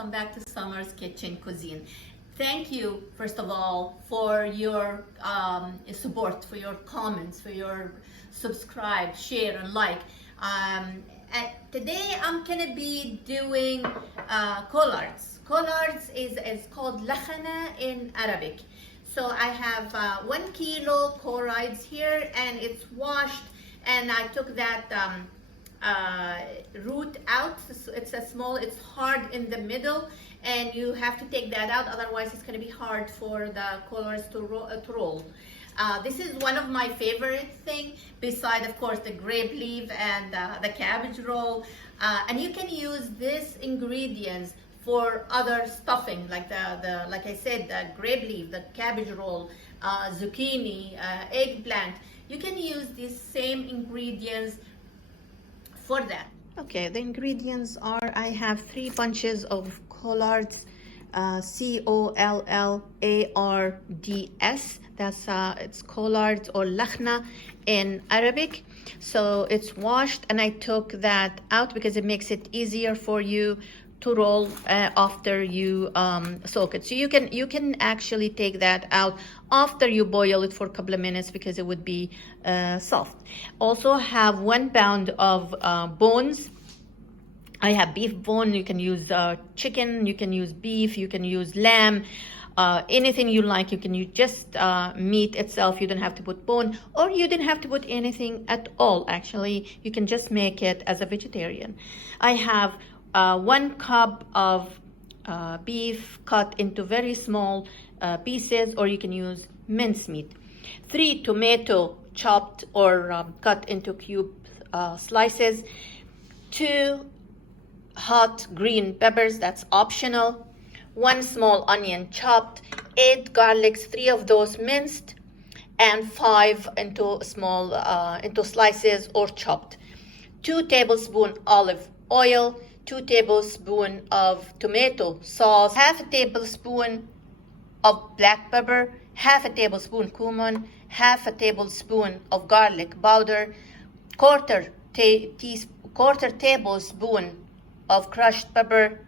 welcome back to Summer's Kitchen Cuisine. Thank you, first of all, for your support, for your comments, for your subscribe, share, and like. Today I'm gonna be doing collards. Collards is called lakhna in Arabic. So I have 1 kilo collards here, and it's washed, and I took that root out. It's hard in the middle, and you have to take that out, otherwise it's going to be hard for the collards to roll. This is one of my favorite thing, beside of course the grape leaf and the cabbage roll, and you can use these ingredients for other stuffing, like like I said, the grape leaf, the cabbage roll, zucchini, eggplant. You can use these same ingredients for that. Okay, the ingredients are, I have 3 bunches of collards, collards. That's it's collards or lakhna in Arabic. So it's washed, and I took that out because it makes it easier for you to roll after you soak it. So you can actually take that out after you boil it for a couple of minutes, because it would be soft. Also have 1 pound of bones. I have beef bone. You can use chicken, you can use beef, you can use lamb, anything you like. You can use just meat itself. You don't have to put bone, or you didn't have to put anything at all. Actually, you can just make it as a vegetarian. I have 1 cup of beef cut into very small pieces, or you can use minced meat. 3 tomato chopped or cut into cube slices. 2 hot green peppers, that's optional. 1 small onion chopped. 8 garlics, 3 of those minced, and 5 into small into slices or chopped. 2 tablespoons olive oil. 2 tablespoons of tomato sauce, half a tablespoon of black pepper, half a tablespoon cumin, half a tablespoon of garlic powder, quarter tablespoon of crushed pepper,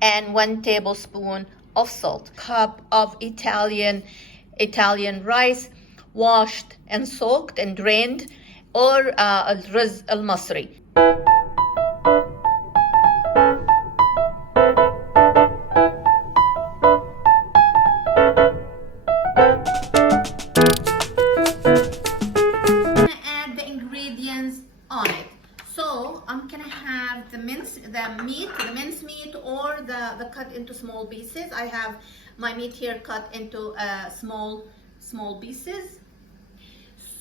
and 1 tablespoon of salt. Cup of Italian rice, washed and soaked and drained, or al-raz al-masri. On it. So I'm gonna have the minced meat, or the cut into small pieces. I have my meat here cut into small pieces.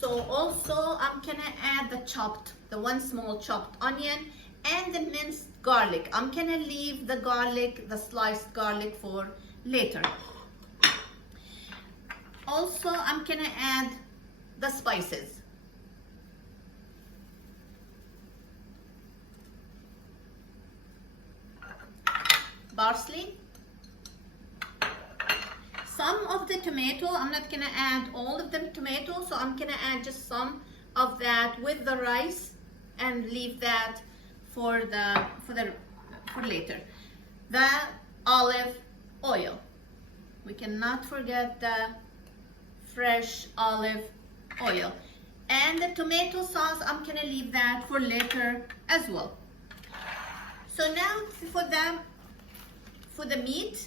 So also I'm gonna add the 1 small chopped onion, and the minced garlic. I'm gonna leave the sliced garlic for later. Also I'm gonna add the spices. Parsley, some of the tomato. I'm not gonna add all of the tomato, so I'm gonna add just some of that with the rice, and leave that for later. The olive oil. We cannot forget the fresh olive oil. And the tomato sauce, I'm gonna leave that for later as well. So now for the meat,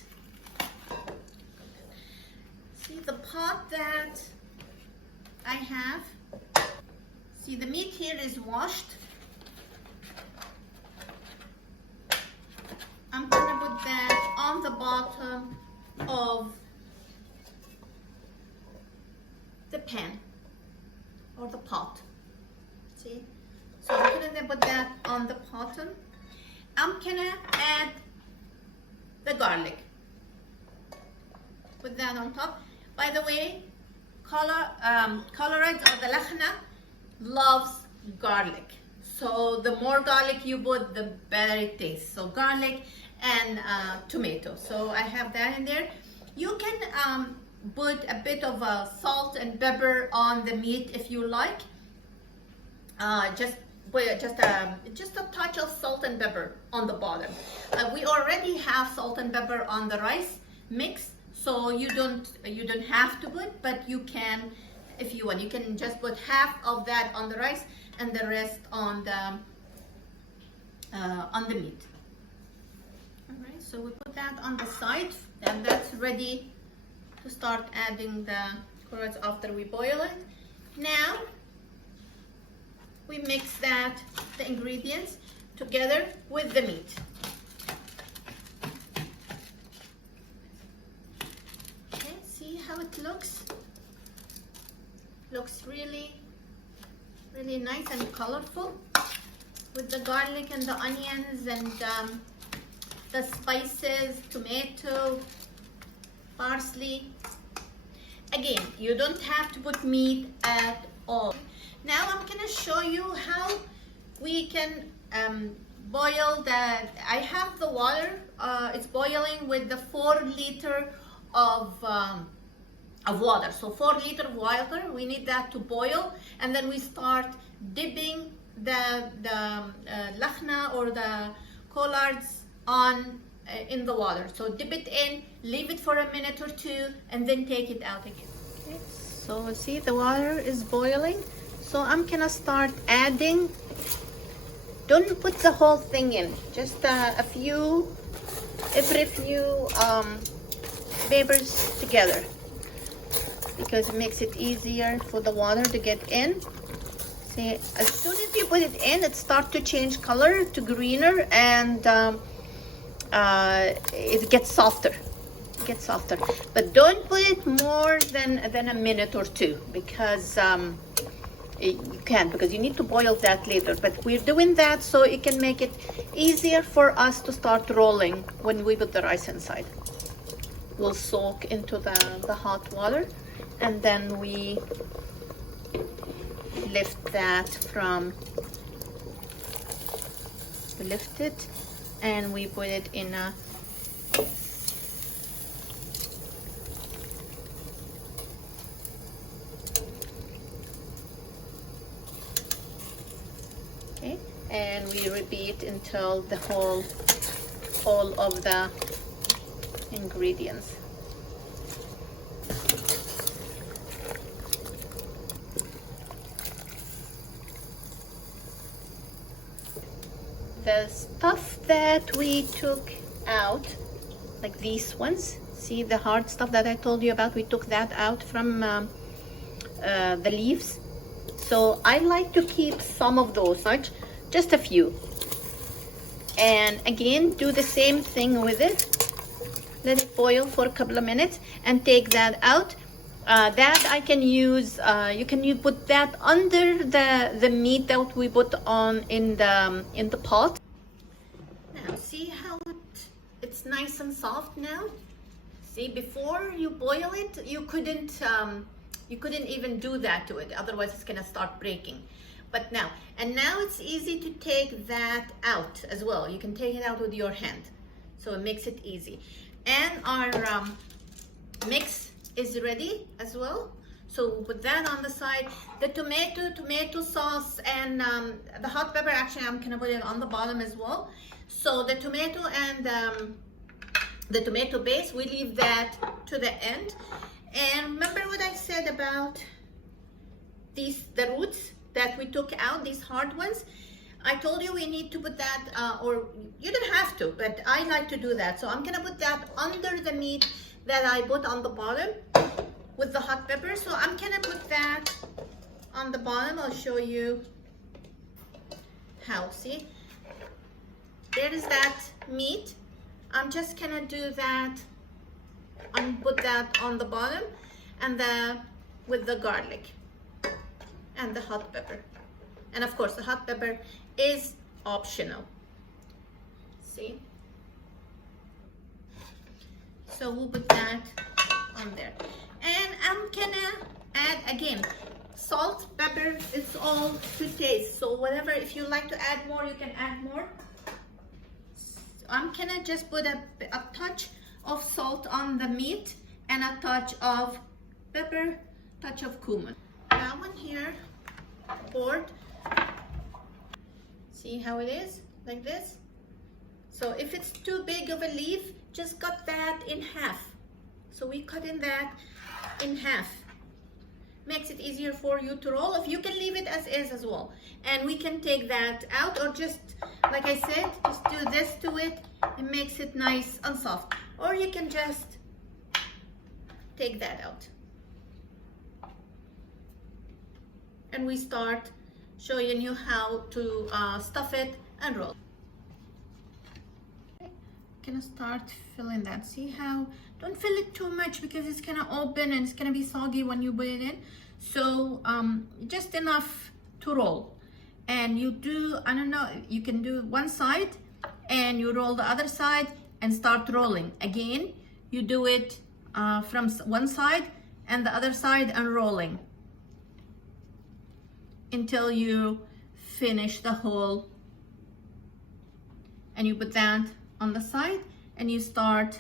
see the pot that I have. See, the meat here is washed. I'm gonna put that on the bottom of the pan or the pot. See, so I'm gonna put that on the bottom. I'm gonna add the garlic. Put that on top. By the way, collards or the lakhna loves garlic. So the more garlic you put, the better it tastes. So garlic and tomato. So I have that in there. You can put a bit of salt and pepper on the meat if you like. Just just a touch of salt and pepper on the bottom. We already have salt and pepper on the rice mix, so you don't have to put, but you can, if you want, you can just put half of that on the rice and the rest on the meat. All right, so we put that on the side, and that's ready to start adding the collards after we boil it. Now we mix the ingredients together with the meat. Okay, see how it looks? Looks really, really nice and colorful with the garlic and the onions and the spices, tomato, parsley. Again, you don't have to put meat at all. Now I'm gonna show you how we can boil that. I have the water, it's boiling with the 4 liters of water. So 4 liters of water, we need that to boil, and then we start dipping the lakhna or the collards in the water. So dip it in, leave it for a minute or 2, and then take it out again. Okay. So see, the water is boiling. So I'm gonna start adding. Don't put the whole thing in, just every few papers together, because it makes it easier for the water to get in. See, as soon as you put it in, it starts to change color to greener, and it gets softer. But don't put it more than a minute or 2, because you can't, because you need to boil that later. But we're doing that so it can make it easier for us to start rolling when we put the rice inside. We'll soak into the hot water, and then we lift it, and we put it in a and we repeat until all of the ingredients. The stuff that we took out, like these ones, see the hard stuff that I told you about, we took that out from the leaves. So I like to keep some of those, just a few. And again, do the same thing with it. Let it boil for a couple of minutes and take that out. That I can use, you put that under the meat that we put on in the pot. Now see how it's nice and soft now? See, before you boil it, you couldn't even do that to it, otherwise it's gonna start breaking. But now it's easy to take that out as well. You can take it out with your hand, so it makes it easy. And our mix is ready as well. So we'll put that on the side. The tomato sauce and the hot pepper, actually I'm gonna put it on the bottom as well. So the tomato and the tomato base, we leave that to the end. And remember what I said about the roots that we took out, these hard ones? I told you we need to put that, or you don't have to, but I like to do that. So I'm gonna put that under the meat that I put on the bottom with the hot pepper. So I'm gonna put that on the bottom. I'll show you how. See, there is that meat. I'm just gonna do that and put that on the bottom, and with the garlic and the hot pepper. And of course the hot pepper is optional. See, so we'll put that on there. And I'm gonna add again salt, pepper, it's all to taste. So whatever, if you like to add more, you can add more. I'm gonna just put a touch of salt on the meat and a touch of pepper, touch of cumin. That one here poured. See how it is? Like this. So if it's too big of a leaf, just cut that in half. So we cut in that in half. Makes it easier for you to roll. If you can leave it as is as well. And we can take that out, or just, like I said, just do this to it. It makes it nice and soft. Or you can just take that out. And we start showing you how to stuff it and roll. Gonna start filling that. See how, don't fill it too much because it's gonna open and it's gonna be soggy when you put it in. So just enough to roll. And you do, I don't know, you can do one side and you roll the other side and start rolling. Again, you do it from one side and the other side and rolling until you finish the whole. And you put that on the side and you start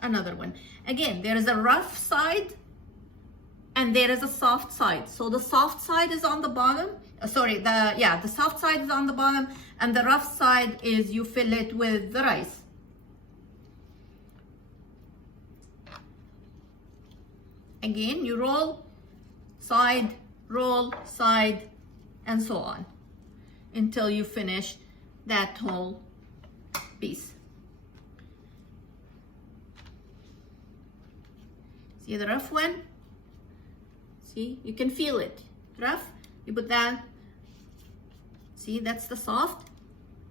another one. Again, there is a rough side and there is a soft side. So the soft side is on the bottom. The soft side is on the bottom and the rough side is you fill it with the rice. Again, you roll side, and so on until you finish that whole piece. See the rough one? See, you can feel it. Rough, you put that. See, that's the soft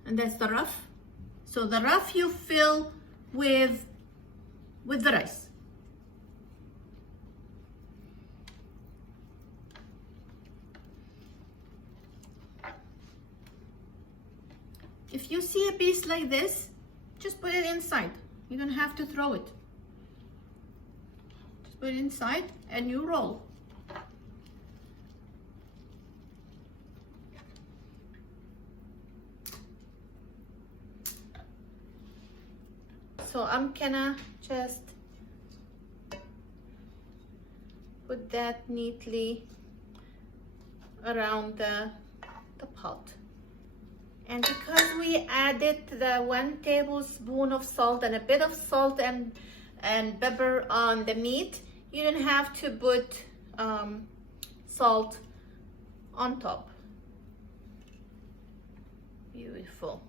and that's the rough. So the rough you fill with the rice. If you see a piece like this, just put it inside. You don't have to throw it. Just put it inside and you roll. So I'm gonna just put that neatly around the pot. And because we added the 1 tablespoon of salt and a bit of salt and pepper on the meat, you don't have to put salt on top. Beautiful.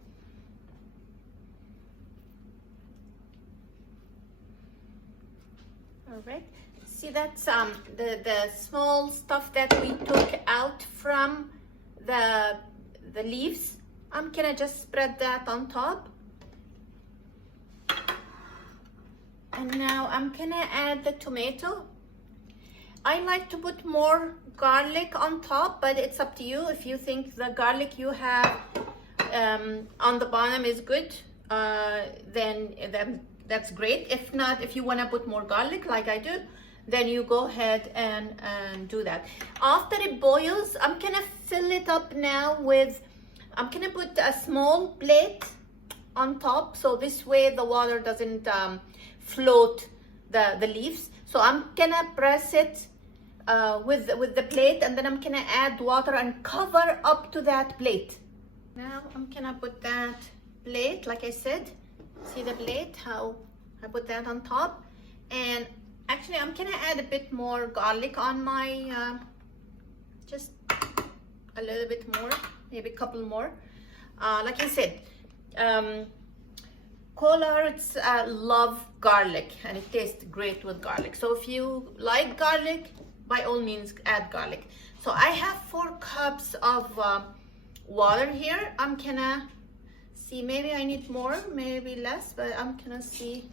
All right. See, that's the small stuff that we took out from the leaves. I'm gonna just spread that on top. And now I'm gonna add the tomato. I like to put more garlic on top, but it's up to you. If you think the garlic you have on the bottom is good, then that's great. If not, if you wanna put more garlic like I do, then you go ahead and do that. After it boils, I'm gonna fill it up now with, I'm gonna put a small plate on top, so this way the water doesn't float the leaves. So I'm gonna press it with the plate, and then I'm gonna add water and cover up to that plate. Now I'm gonna put that plate, like I said, see the plate, how I put that on top. And actually I'm gonna add a bit more garlic on my, just a little bit more, maybe a couple more. Like I said, collards love garlic and it tastes great with garlic. So if you like garlic, by all means add garlic. So I have 4 cups of water here. I'm gonna see, maybe I need more, maybe less, but I'm gonna see.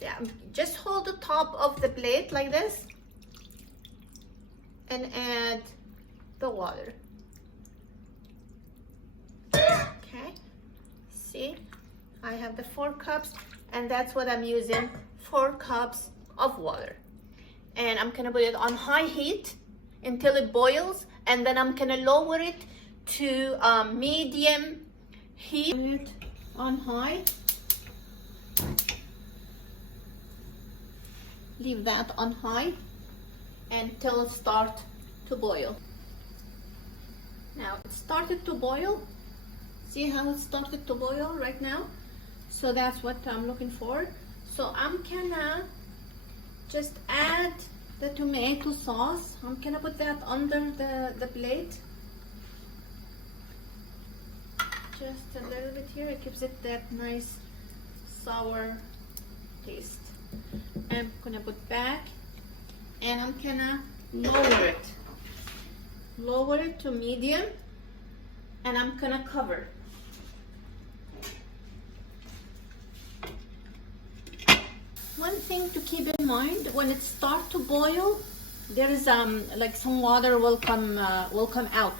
Yeah, just hold the top of the plate like this and add the water. Okay, see, I have the 4 cups, and that's what I'm using, 4 cups of water. And I'm gonna put it on high heat until it boils, and then I'm gonna lower it to medium heat. Put it on high. Leave that on high until it starts to boil. Now it started to boil, See how it started to boil right now? So that's what I'm looking for. So I'm gonna just add the tomato sauce. I'm gonna put that under the plate. Just a little bit here. It gives it that nice sour taste. I'm gonna put back, and I'm gonna lower it to medium, and I'm gonna cover. One thing to keep in mind, when it starts to boil, there is like some water will come out,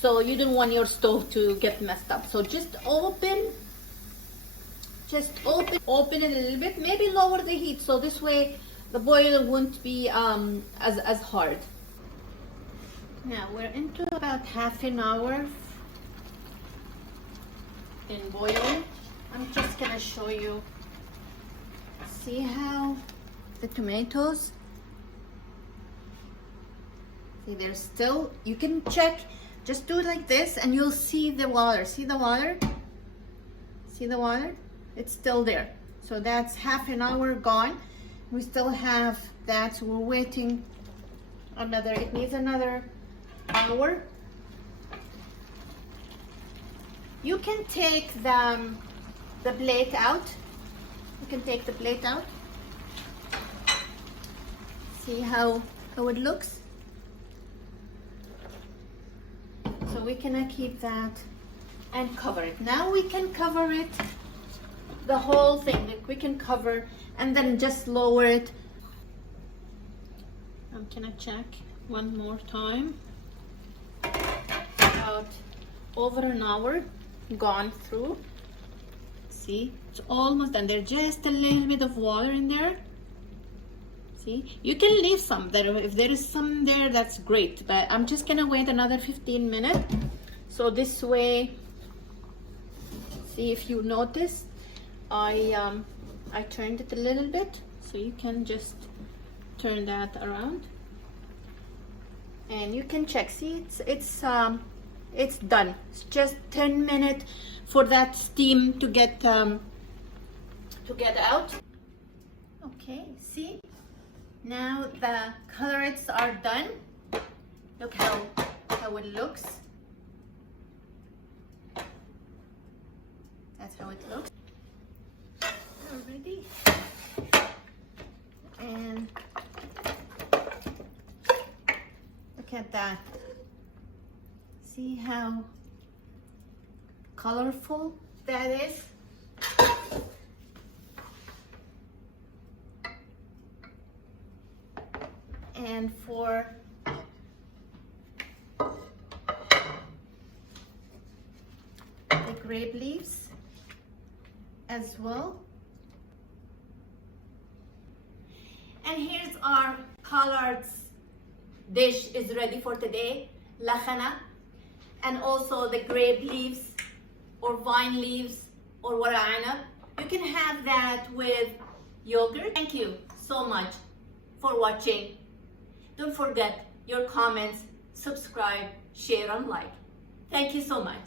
so you don't want your stove to get messed up. So just open it a little bit, maybe lower the heat, so this way the boil won't be as hard. Now we're into about half an hour in boiling. I'm just gonna show you. See how the tomatoes, see they're still, you can check, just do it like this and you'll see the water. See the water? See the water? It's still there. So that's half an hour gone. We still have that, so we're waiting another, it needs another hour. You can take the plate out. You can take the plate out. See how it looks? So we can keep that and cover it. Now we can cover it, the whole thing. Like we can cover and then just lower it. I'm gonna check one more time. About over an hour gone through. See, it's almost done. There's just a little bit of water in there. See, you can leave some there. If there is some there, that's great, but I'm just gonna wait another 15 minutes. So this way, see if you notice, I turned it a little bit, so you can just turn that around and you can check. See, it's done. It's just 10 minutes for that steam to get out. Okay, see, now the colorants are done. Look how it looks. That's how it looks already. And look at that. See how colorful that is? And for the grape leaves as well. And here's our collards dish is ready for today, lakhna, and also the grape leaves or vine leaves or warana. You can have that with yogurt. Thank you so much for watching. Don't forget your comments, subscribe, share and like. Thank you so much.